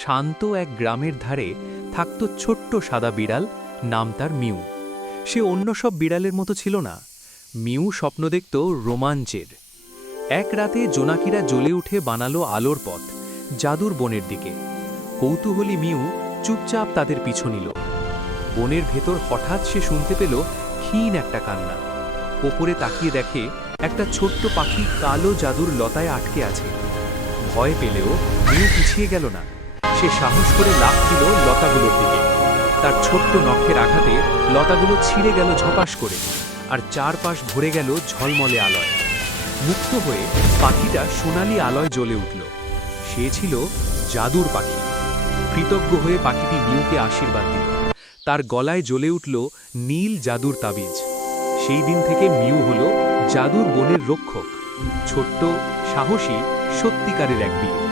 শান্ত এক গ্রামের ধারে থাকত ছোট্ট সাদা বিড়াল, নাম তার মিউ। সে অন্য সব বিড়ালের মতো ছিল না। মিউ স্বপ্ন দেখত রোমাঞ্চের। এক রাতে জোনাকিরা জ্বলে উঠে বানালো আলোর পথ জাদুর বনের দিকে। কৌতূহলী মিউ চুপচাপ তাদের পিছু নিল। বনের ভেতর হঠাৎ সে শুনতে পেল ক্ষীণ একটা কান্না। ওপরে তাকিয়ে দেখে একটা ছোট্ট পাখি কালো জাদুর লতায় আটকে আছে। ভয় পেলেও মিউ পিছিয়ে গেল না। সে সাহস করে লাফ দিল লতাগুলোর দিকে। তার ছোট্ট নখের আঘাতে লতাগুলো ছিঁড়ে গেল ঝপাস করে, আর চারপাশ ভরে গেল ঝলমলে আলোয়। মুক্ত হয়ে পাখিটা সোনালি আলোয় জ্বলে উঠল। সে ছিল জাদুর পাখি। কৃতজ্ঞ হয়ে পাখিটি মিউকে আশীর্বাদ দিল। তার গলায় জ্বলে উঠল নীল জাদুর তাবিজ। সেই দিন থেকে মিউ হল জাদুর বনের রক্ষক, ছোট্ট, সাহসী, সত্যিকারের এক বীর।